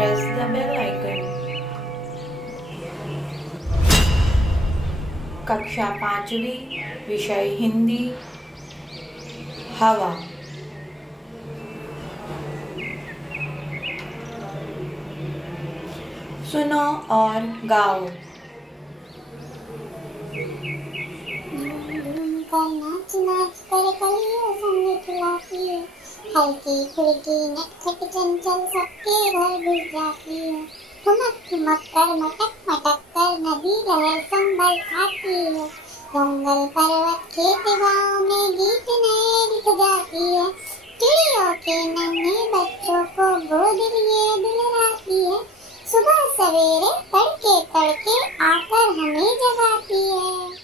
press the bell icon. कक्षा 5वीं, विषय हिंदी, हवा। सुनो और गाओ। नाच नाच कर कलियों संग खिलाती है, हल्की फुल्की नटखट चंचल सबके घर घुस जाती है। ठुमक ठुमक कर मटक मटक कर नदी लहर संभल खाती है। जंगल पर्वत खेत गाँव में गीत नए लिख जाती है। चिड़ियों के नन्हे बच्चों को गोद लिए दुलराती है। सुबह सवेरे तड़के तड़के आकर हमें जगाती है।